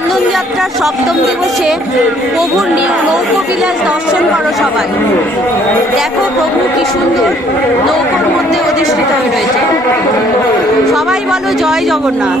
চন্দনযাত্রার সপ্তম দিবসে প্রভুর নৌকবিলাস দর্শন করো সবাই। দেখো প্রভু কি সুন্দর নৌকোর মধ্যে অধিষ্ঠিত হয়ে রয়েছে। সবাই বলো জয় জগন্নাথ।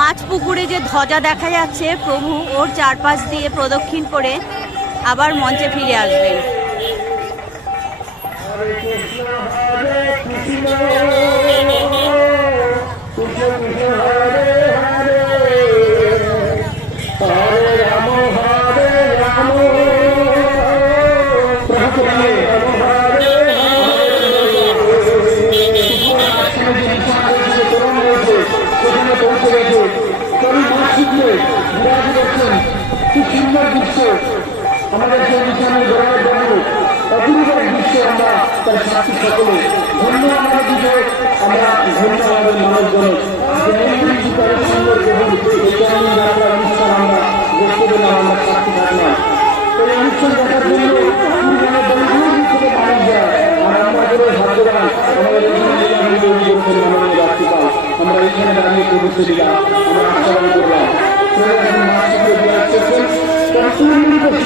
মাছ পুকুরে যে ধ্বজা দেখা যাচ্ছে, প্রভু ওর চারপাশ দিয়ে প্রদক্ষিণ করে আবার মঞ্চে ফিরে আসবেন। আমাদের যে বিছানায় ঘোরার জন্য অপূর্ব দৃশ্য আমরা তার সাক্ষী সকলে। ধন্য আমরা দিকে আমরা ধন্য আমাদের মানুষজন। যে সুন্দর আমাদের এখানে করছেন আমাদের দাঁড়িয়ে প্রবেশে দিলাম আমরা আশা করলাম। Thank you.